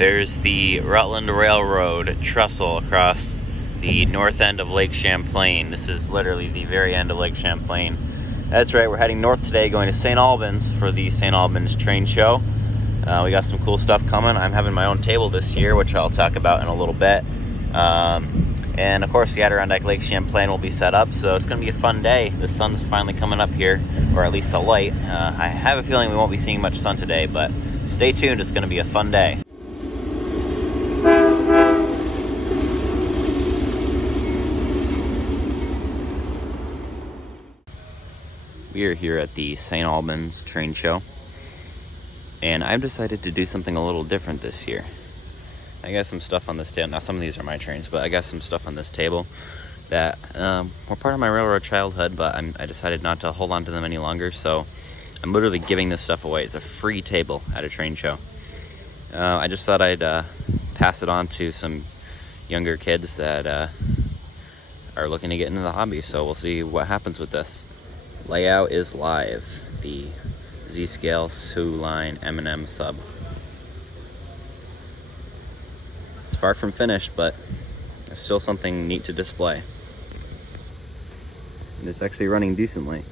There's the Rutland Railroad trestle across the north end of Lake Champlain. This is literally the very end of Lake Champlain. That's right, we're heading north today, going to St. Albans for the St. Albans train show. We got some cool stuff coming. I'm having my own table this year, which I'll talk about in a little bit. And of course the Adirondack Lake Champlain will be set up, so it's going to be a fun day. The sun's finally coming up here, or at least the light. I have a feeling we won't be seeing much sun today, but stay tuned, it's going to be a fun day. We are here at the St. Albans train show, and I've decided to do something a little different this year. I got some stuff on this table. Now, some of these are my trains, but I got some stuff on this table that were part of my railroad childhood, but I decided not to hold on to them any longer, so I'm literally giving this stuff away. It's a free table at a train show. I just thought I'd pass it on to some younger kids that are looking to get into the hobby, so we'll see what happens with this. Layout is live. The Z-scale Sioux line M&M sub. It's far from finished, but it's still something neat to display. And it's actually running decently.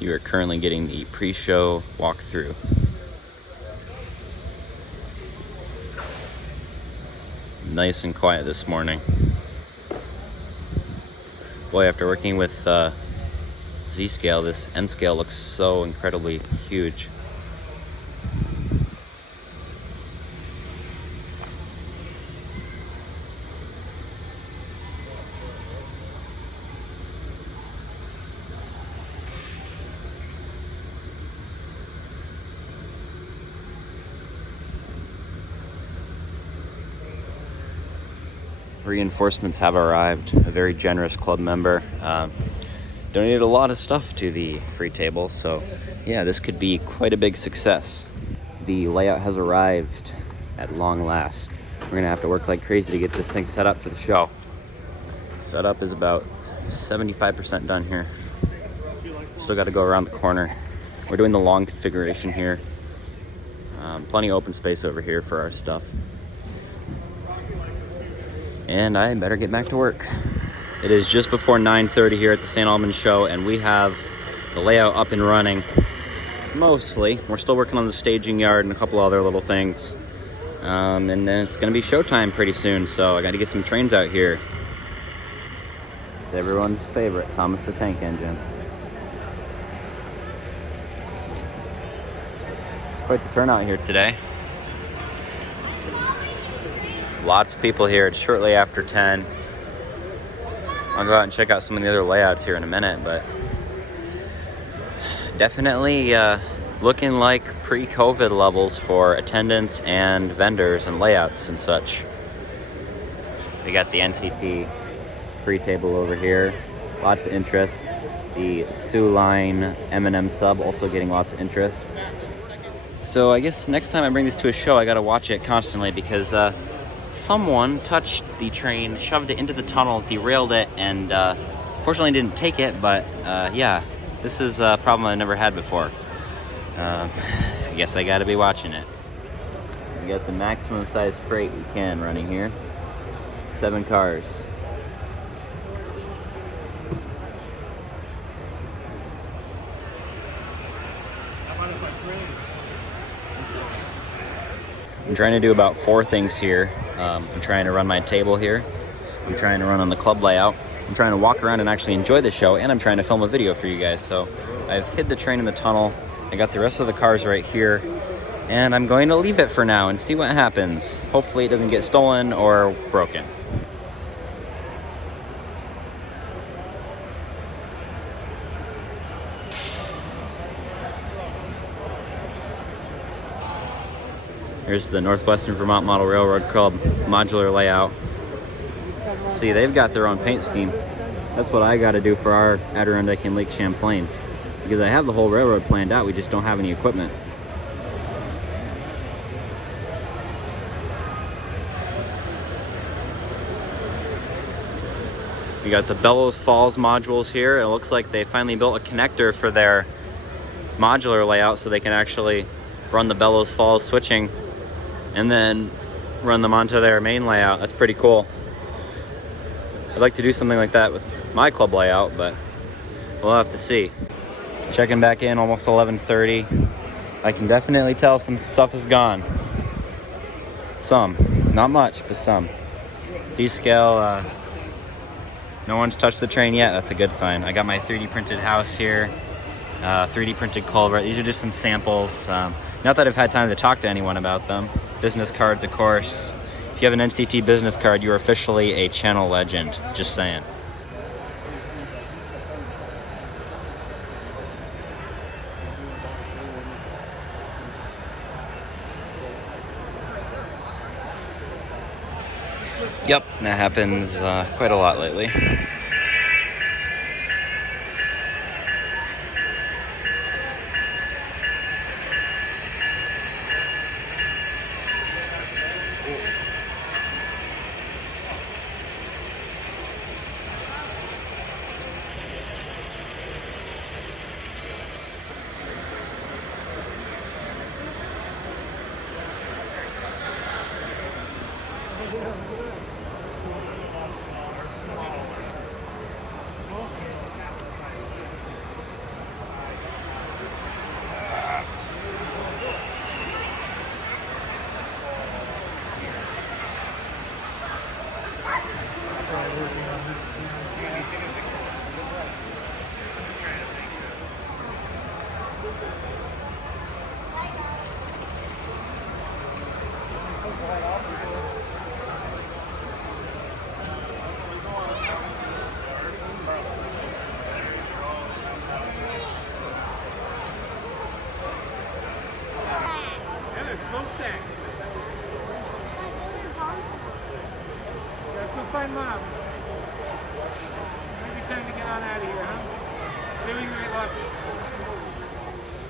You are currently getting the pre-show walkthrough. Nice and quiet this morning. Boy, after working with Z-scale, this N-scale looks so incredibly huge. Reinforcements have arrived. A very generous club member donated a lot of stuff to the free table, so yeah, this could be quite a big success. The layout has arrived at long last. We're gonna have to work like crazy to get this thing set up for the show. Setup is about 75% done here. Still got to go around the corner. We're doing the long configuration here. Plenty of open space over here for our stuff. And I better get back to work. It is just before 9:30 here at the St. Albans show, and we have the layout up and running. Mostly. We're still working on the staging yard and a couple other little things. And then it's gonna be showtime pretty soon, so I gotta get some trains out here. It's everyone's favorite, Thomas the Tank Engine. It's quite the turnout here today. Lots of people here. It's shortly after 10. I'll go out and check out some of the other layouts here in a minute, but definitely looking like pre-COVID levels for attendance and vendors and layouts and such. We got the NCT free table over here. Lots of interest. The Sioux line M&M sub also getting lots of interest. So I guess next time I bring this to a show, I gotta watch it constantly because someone touched the train, shoved it into the tunnel, derailed it, and fortunately didn't take it, but yeah, this is a problem I never had before. I guess I gotta be watching it. We got the maximum size freight we can running here. 7 cars. I'm trying to do about 4 things here. I'm trying to run my table here. I'm trying to run on the club layout. I'm trying to walk around and actually enjoy the show, and I'm trying to film a video for you guys. So I've hid the train in the tunnel. I got the rest of the cars right here, and I'm going to leave it for now and see what happens. Hopefully it doesn't get stolen or broken. Here's the Northwestern Vermont Model Railroad Club modular layout. See, they've got their own paint scheme. That's what I got to do for our Adirondack Lake Champlain, because I have the whole railroad planned out, we just don't have any equipment. We got the Bellows Falls modules here. It looks like they finally built a connector for their modular layout so they can actually run the Bellows Falls switching and then run them onto their main layout. That's pretty cool. I'd like to do something like that with my club layout, but we'll have to see. Checking back in, almost 11:30. I can definitely tell some stuff is gone. Some, not much, but some. Z-scale, no one's touched the train yet. That's a good sign. I got my 3D printed house here, 3D printed culvert. These are just some samples. Not that I've had time to talk to anyone about them. Business cards, of course. If you have an NCT business card, you're officially a channel legend. Just saying. Yep, that happens quite a lot lately. Smokestacks. Let's go find Mom. Maybe time to get on out of here, huh? Maybe we can get lunch.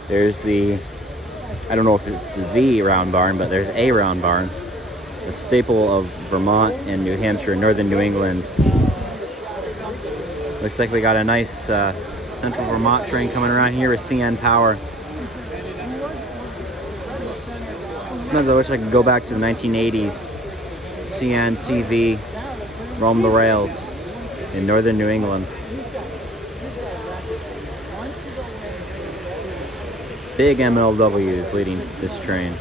There's the, I don't know if it's the round barn, but there's a round barn. A staple of Vermont and New Hampshire, northern New England. Looks like we got a nice central Vermont train coming around here with CN power. Sometimes I wish I could go back to the 1980s. CN, CV, roam the rails in northern New England. Big MLWs leading this train.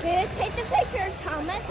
Can you take the picture, Thomas?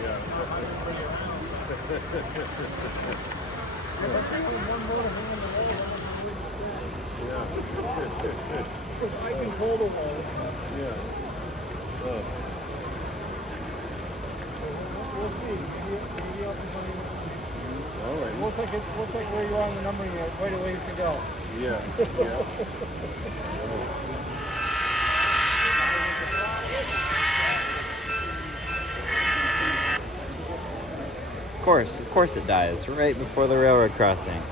Yeah. I can hold a wall. Yeah. We'll see. Maybe up and running. All right. Looks like where you are on the numbering, quite a ways to go. Yeah. Yeah. Of course it dies right before the railroad crossing.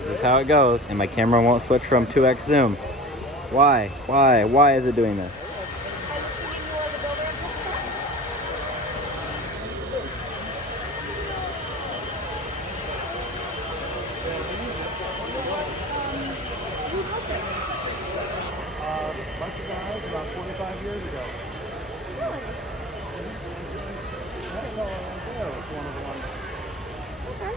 This is how it goes, and my camera won't switch from 2x zoom. Why? Why is it doing this? Bunch of guys about 45 years ago. Really? That fellow right there was one of the ones. Okay.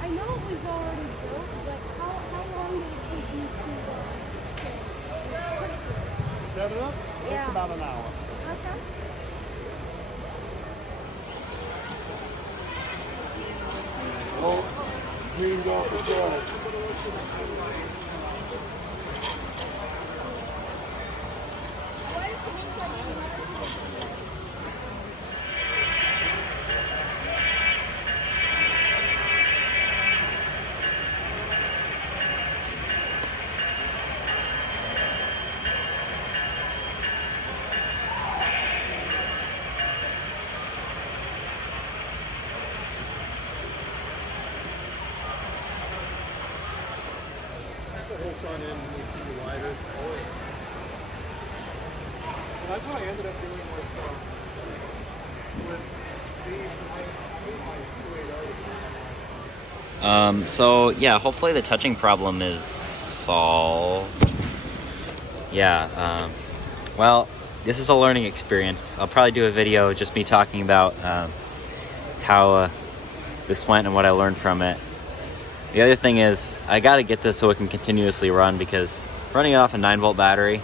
I know it was already built, but how long did it take you to Set it up? Yeah. Takes about an hour. Okay. Oh, cleaned off the door. The whole front end, and you see the YTers. Oh, yeah. Well, that's what I ended up doing with these. My So yeah, hopefully the touching problem is solved. Yeah, well, this is a learning experience. I'll probably do a video just me talking about how this went and what I learned from it. The other thing is, I gotta get this so it can continuously run, because running it off a 9-volt battery,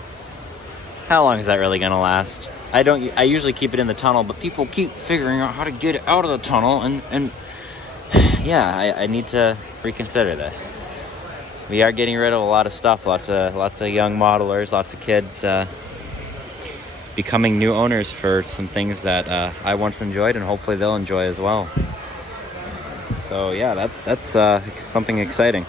how long is that really gonna last? I usually keep it in the tunnel, but people keep figuring out how to get it out of the tunnel, and yeah, I need to reconsider this. We are getting rid of a lot of stuff, lots of young modelers, lots of kids becoming new owners for some things that I once enjoyed, and hopefully they'll enjoy as well. So yeah, that's something exciting.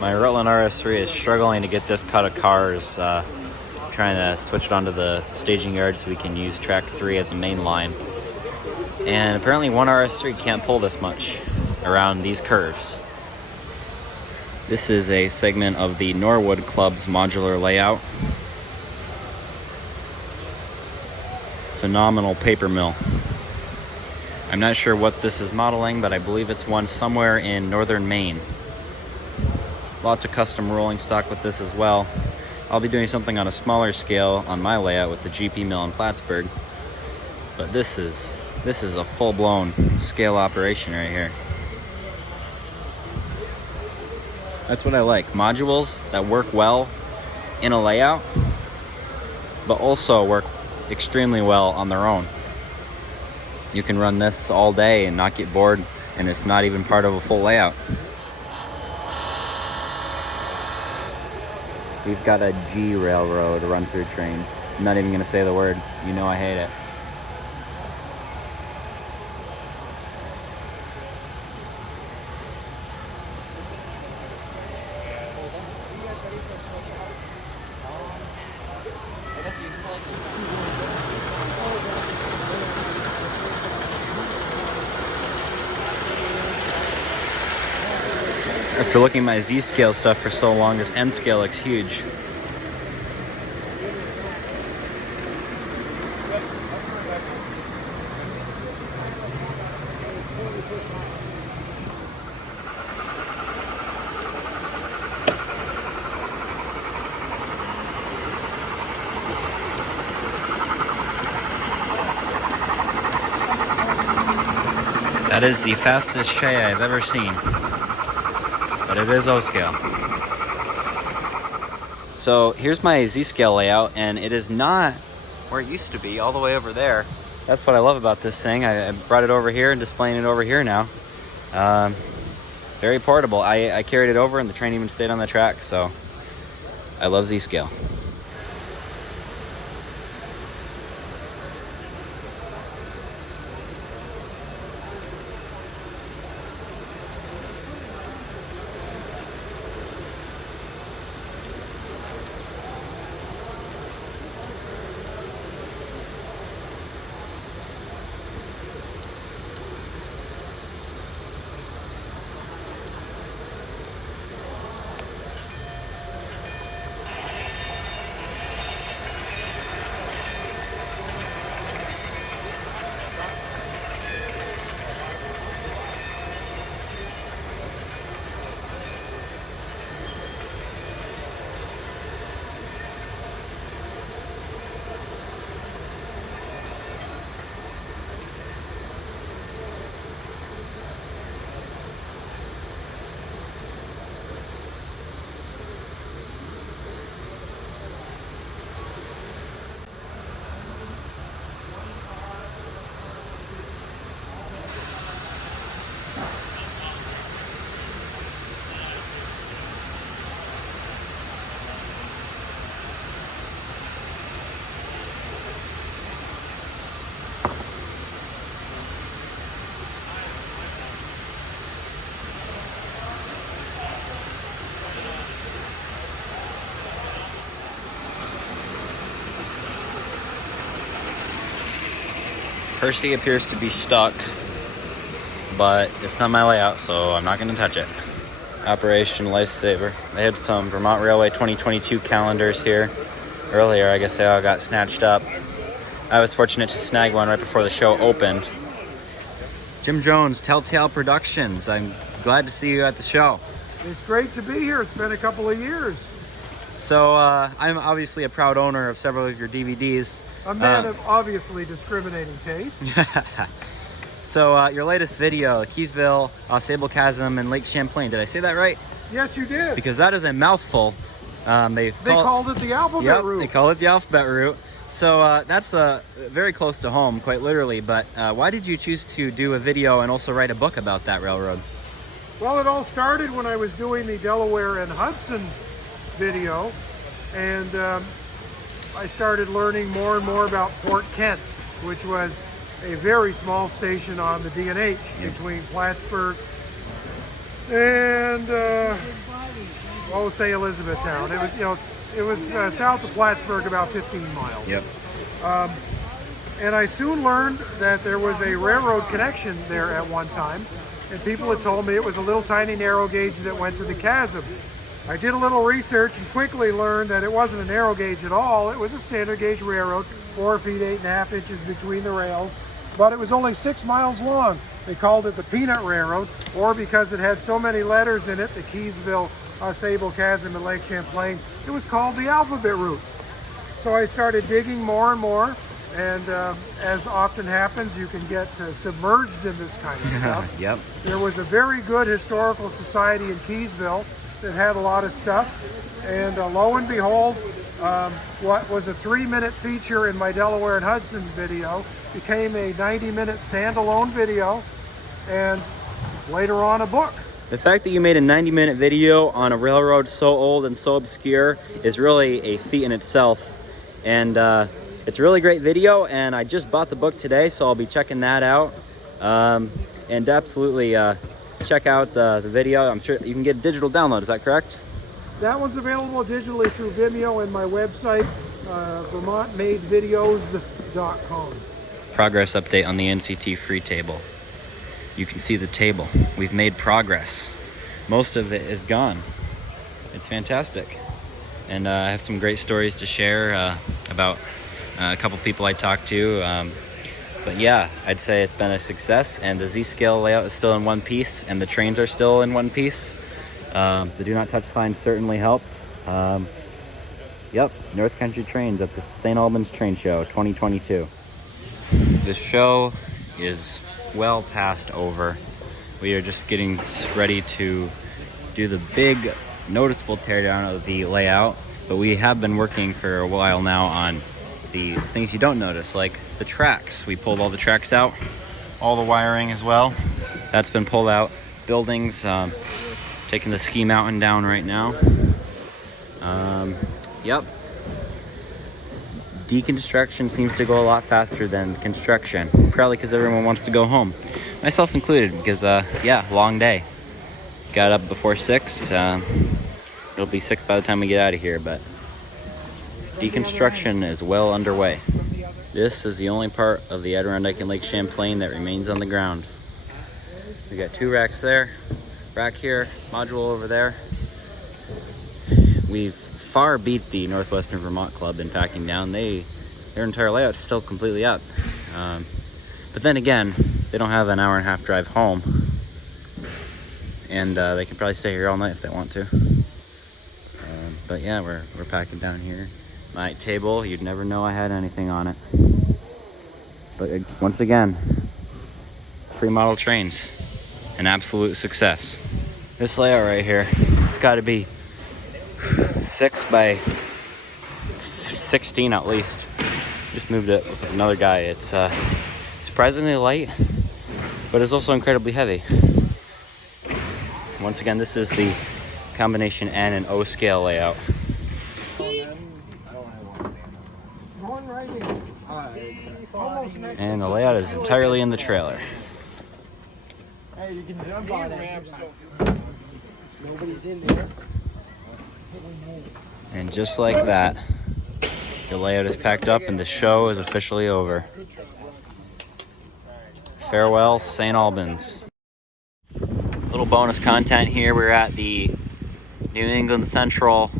My Rutland RS3 is struggling to get this cut of cars, trying to switch it onto the staging yard so we can use track 3 as a main line. And apparently one RS3 can't pull this much around these curves. This is a segment of the Norwood Club's modular layout. Phenomenal paper mill. I'm not sure what this is modeling, but I believe it's one somewhere in northern Maine. Lots of custom rolling stock with this as well. I'll be doing something on a smaller scale on my layout with the GP mill in Plattsburgh. But this is a full-blown scale operation right here. That's what I like. Modules that work well in a layout, but also work extremely well on their own. You can run this all day and not get bored, and it's not even part of a full layout. We've got a G railroad run through train. I'm not even gonna say the word. You know I hate it. After looking at my Z-scale stuff for so long, this M-scale looks huge. That is the fastest Shay I've ever seen, but it is O-scale. So here's my Z-scale layout, and it is not where it used to be, all the way over there. That's what I love about this thing. I brought it over here and displaying it over here now. Very portable. I carried it over and the train even stayed on the track, so I love Z-scale. Percy appears to be stuck, but it's not my layout, so I'm not going to touch it. Operation Lifesaver. They had some Vermont Railway 2022 calendars here earlier. I guess they all got snatched up. I was fortunate to snag one right before the show opened. Jim Jones, Telltale Productions. I'm glad to see you at the show. It's great to be here. It's been a couple of years. So I'm obviously a proud owner of several of your DVDs. A man of obviously discriminating taste. So your latest video, Keysville, Sable Chasm, and Lake Champlain. Did I say that right? Yes, you did. Because that is a mouthful. They called it the alphabet route. They call it the alphabet route. So that's very close to home, quite literally. But why did you choose to do a video and also write a book about that railroad? Well, it all started when I was doing the Delaware and Hudson video, and I started learning more and more about Port Kent, which was a very small station on the D&H between Plattsburgh and say Elizabethtown. It was south of Plattsburgh, about 15 miles. Yep. And I soon learned that there was a railroad connection there at one time, and people had told me it was a little tiny narrow gauge that went to the chasm. I did a little research and quickly learned that it wasn't a narrow gauge at all. It was a standard gauge railroad, 4 feet 8.5 inches between the rails, but it was only 6 miles long. They called it the Peanut Railroad, or because it had so many letters in it, the Keysville, Sable Chasm, and Lake Champlain, it was called the alphabet route. So I started digging more and more, and as often happens, you can get submerged in this kind of stuff. Yep. There was a very good historical society in Keysville that had a lot of stuff, and lo and behold, what was a 3-minute feature in my Delaware and Hudson video became a 90-minute standalone video, and later on a book. The fact that you made a 90-minute video on a railroad so old and so obscure is really a feat in itself, and it's a really great video, and I just bought the book today, so I'll be checking that out, and absolutely check out the video. I'm sure you can get a digital download, is that correct? That one's available digitally through Vimeo and my website, vermontmadevideos.com. Progress update on the NCT free table. You can see the table. We've made progress. Most of it is gone. It's fantastic. And I have some great stories to share about a couple people I talked to. But yeah, I'd say it's been a success, and the Z-scale layout is still in one piece, and the trains are still in one piece. The Do Not Touch sign certainly helped. Yep, North Country Trains at the St. Albans Train Show 2022. This show is well past over. We are just getting ready to do the big noticeable teardown of the layout, but we have been working for a while now on the things you don't notice, like the tracks. We pulled all the tracks out, all the wiring as well. That's been pulled out. Buildings, taking the ski mountain down right now. Yep. Deconstruction seems to go a lot faster than construction, probably because everyone wants to go home, myself included, because yeah, long day. Got up before 6. It'll be 6 by the time we get out of here, but deconstruction is well underway. This is the only part of the Adirondack Lake Champlain that remains on the ground. We got 2 racks there, rack here, module over there. We've far beat the Northwestern Vermont Club in packing down. Their entire layout's still completely up. But then again, they don't have an hour-and-a-half drive home, and they can probably stay here all night if they want to. But yeah, we're packing down here. My table, you'd never know I had anything on it. But once again, free model trains, an absolute success. This layout right here, it's got to be 6 by 16 at least. Just moved it with another guy. It's surprisingly light, but it's also incredibly heavy. Once again, this is the combination N and O scale layout. And the layout is entirely in the trailer. Hey, you can jump on it. Nobody's in there. And just like that, the layout is packed up and the show is officially over. Farewell, St. Albans. Little bonus content here. We're at the New England Central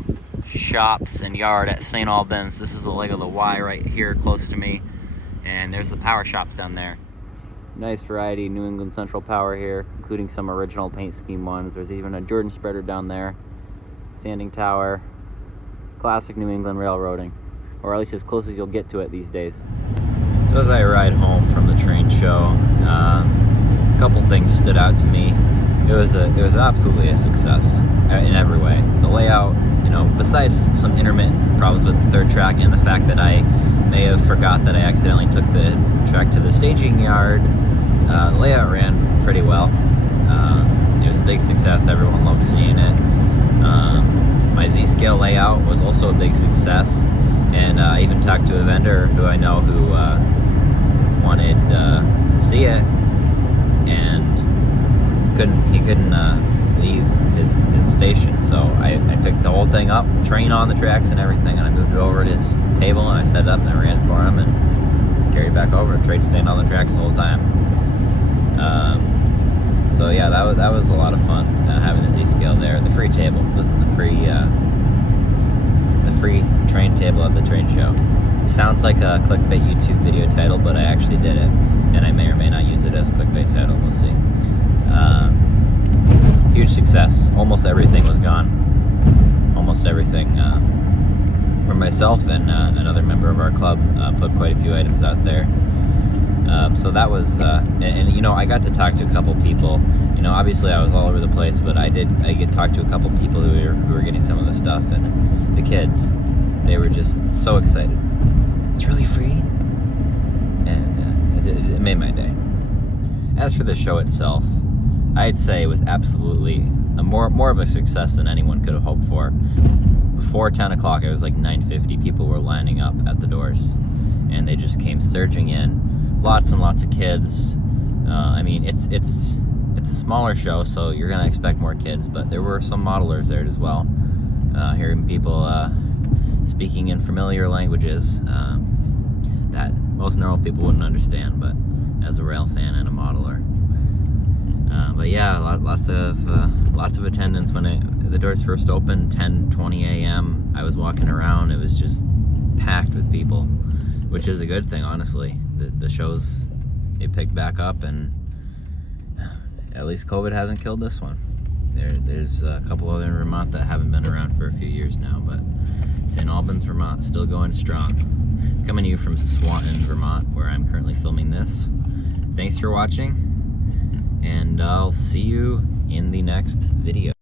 shops and yard at St. Albans. This is the leg of the Y right here close to me. And there's the power shops down there. Nice variety, New England Central power here, including some original paint scheme ones. There's even a Jordan spreader down there. Sanding tower. Classic New England railroading. Or at least as close as you'll get to it these days. So as I ride home from the train show, a couple things stood out to me. It was absolutely a success in every way. The layout, you know, besides some intermittent problems with the third track and the fact that I may have forgot that I accidentally took the track to the staging yard, the layout ran pretty well. It was a big success. Everyone loved seeing it. My Z-scale layout was also a big success, and I even talked to a vendor who I know who wanted to see it, and he couldn't leave his station, so I picked the whole thing up, train on the tracks and everything, and I moved it over to his table, and I set it up and I ran it for him and carried it back over. Trade staying on the tracks the whole time. So yeah, that was a lot of fun having the Z-scale there. The free table, the free train table at the train show. Sounds like a clickbait YouTube video title, but I actually did it, and I may or may not use it as a clickbait title. We'll see. Huge success. Almost everything was gone. Almost everything. For myself and another member of our club put quite a few items out there. So that was, and you know, I got to talk to a couple people. You know, obviously I was all over the place, but I get to talk to a couple people who were getting some of the stuff, and the kids, they were just so excited. It's really free, and it made my day. As for the show itself, I'd say it was absolutely more of a success than anyone could have hoped for. Before 10 o'clock, it was like 9:50. People were lining up at the doors, and they just came surging in. Lots and lots of kids. I mean, it's a smaller show, so you're gonna expect more kids, but there were some modelers there as well. Hearing people speaking in familiar languages that most normal people wouldn't understand, but as a rail fan and a modeler. But yeah, lots of attendance when the doors first opened, 10:20 a.m. I was walking around, it was just packed with people, which is a good thing, honestly. The shows, they picked back up, and at least COVID hasn't killed this one. There's a couple other in Vermont that haven't been around for a few years now, but St. Albans, Vermont, still going strong. Coming to you from Swanton, Vermont, where I'm currently filming this. Thanks for watching, and I'll see you in the next video.